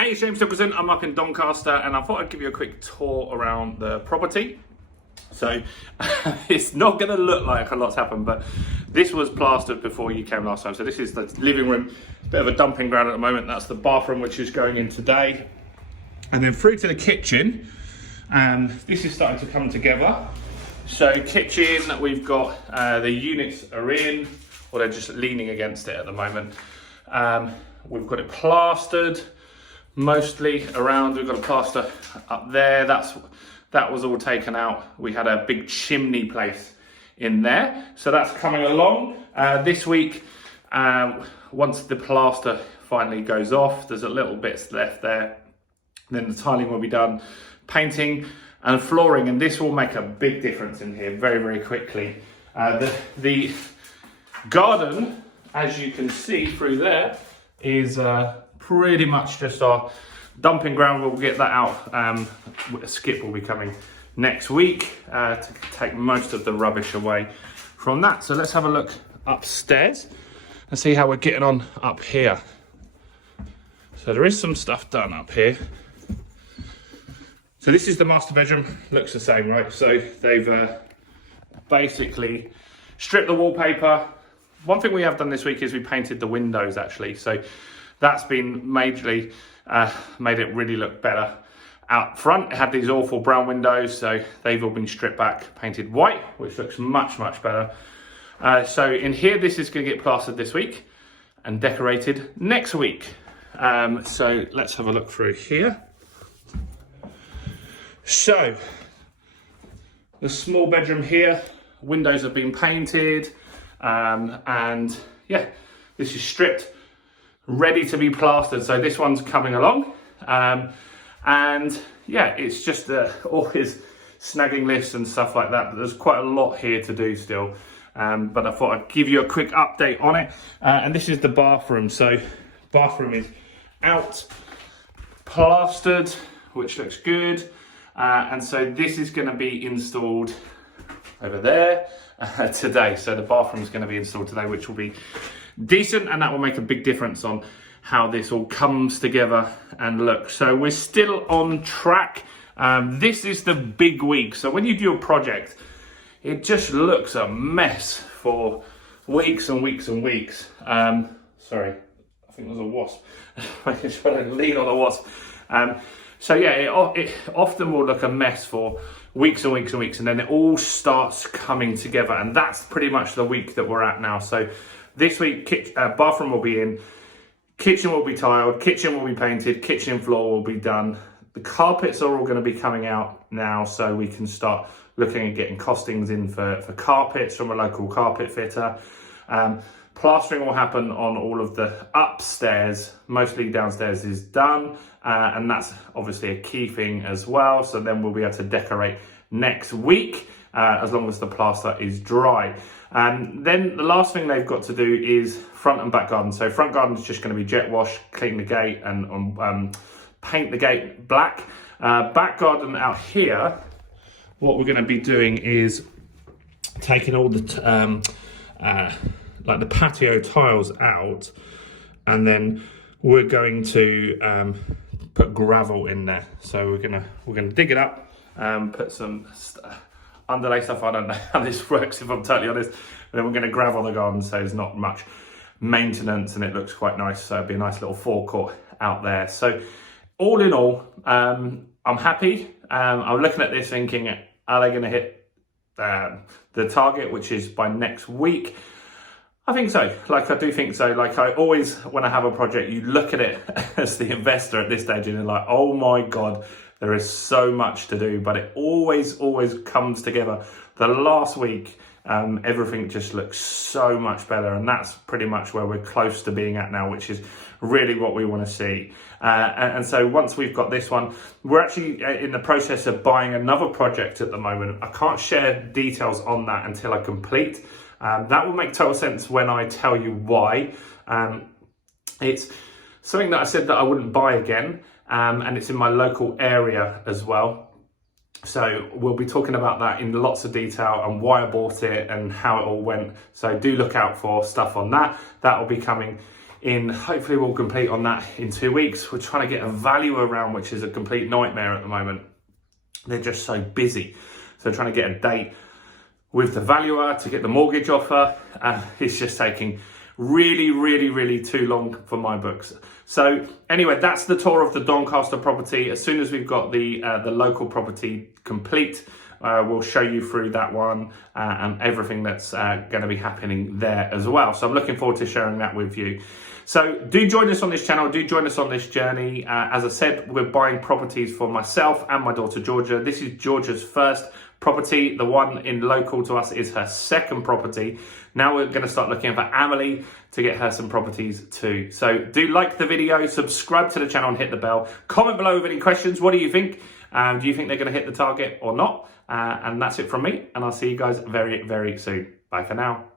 Hey, it's James Nicholson. I'm up in Doncaster and I thought I'd give you a quick tour around the property. So it's not going to look like a lot's happened, but this was plastered before you came last time. So this is the living room, bit of a dumping ground at the moment. That's the bathroom, which is going in today. And then through to the kitchen, and this is starting to come together. So kitchen, we've got the units are in, or they're just leaning against it at the moment. We've got it plastered mostly around. We've got a plaster up there. That was all taken out. We had a big chimney place in there, so that's coming along this week. Once the plaster finally goes off, there's a little bits left there. Then the tiling will be done, painting and flooring, and this will make a big difference in here very, very quickly. The garden, as you can see through there, is pretty much just our dumping ground. We'll get that out. A skip will be coming next week to take most of the rubbish away from that. So let's have a look upstairs and see how we're getting on up here. So there is some stuff done up here. So this is the master bedroom. Looks the same, right? So they've basically stripped the wallpaper. One thing we have done this week is we painted the windows actually. So that's been majorly made it really look better. Out front, it had these awful brown windows, so they've all been stripped back, painted white, which looks much, much better. So in here, this is going to get plastered this week and decorated next week. So let's have a look through here. So the small bedroom here, windows have been painted, and yeah, this is stripped, ready to be plastered. So this one's coming along, and yeah, it's just all his snagging lists and stuff like that, but there's quite a lot here to do still. But I thought I'd give you a quick update on it. And this is the bathroom. So bathroom is out, plastered, which looks good. And so this is going to be installed over there today. So the bathroom is going to be installed today, which will be decent, and that will make a big difference on how this all comes together and looks. So we're still on track. This is the big week. So when you do a project, it just looks a mess for weeks and weeks and weeks. Sorry, I think there's a wasp. Making sure I don't lean on a wasp. So yeah, it often will look a mess for weeks and weeks and weeks, and then it all starts coming together, and that's pretty much the week that we're at now. So this week, bathroom will be in, kitchen will be tiled, kitchen will be painted, kitchen floor will be done. The carpets are all going to be coming out now, so we can start looking at getting costings in for carpets from a local carpet fitter. Plastering will happen on all of the upstairs, mostly downstairs is done, and that's obviously a key thing as well. So then we'll be able to decorate next week, as long as the plaster is dry. And then the last thing they've got to do is front and back garden. So front garden is just going to be jet wash, clean the gate, and paint the gate black. Back garden out here, what we're going to be doing is taking all the like the patio tiles out, and then we're going to put gravel in there. So we're gonna dig it up, put some underlay stuff. I don't know how this works, if I'm totally honest. And then we're going to gravel the garden, so there's not much maintenance, and it looks quite nice. So it'll be a nice little forecourt out there. So all in all, I'm happy. I'm looking at this thinking, are they going to hit the target, which is by next week? I think so. I do think so. I always, when I have a project, you look at it as the investor at this stage and you're like, oh my God, there is so much to do, but it always comes together. The last week, everything just looks so much better, and that's pretty much where we're close to being at now, which is really what we want to see. And so once we've got this one, we're actually in the process of buying another project at the moment. I can't share details on that until I complete. That will make total sense when I tell you why. It's something that I said that I wouldn't buy again, and it's in my local area as well. So we'll be talking about that in lots of detail and why I bought it and how it all went. So do look out for stuff on that. That will be coming hopefully we'll complete on that in 2 weeks. We're trying to get a valuer around, which is a complete nightmare at the moment. They're just so busy. So trying to get a date with the valuer to get the mortgage offer, it's just taking really too long for my books. So anyway, that's the tour of the Doncaster property. As soon as we've got the local property complete, we'll show you through that one and everything that's going to be happening there as well. So I'm looking forward to sharing that with you. So do join us on this channel, do join us on this journey. As I said, we're buying properties for myself and my daughter Georgia. This is Georgia's first property. The one in local to us is her second property. Now we're going to start looking for Amelie to get her some properties too. So do like the video, subscribe to the channel and hit the bell. Comment below with any questions. What do you think? Do you think they're going to hit the target or not? And that's it from me. And I'll see you guys very soon. Bye for now.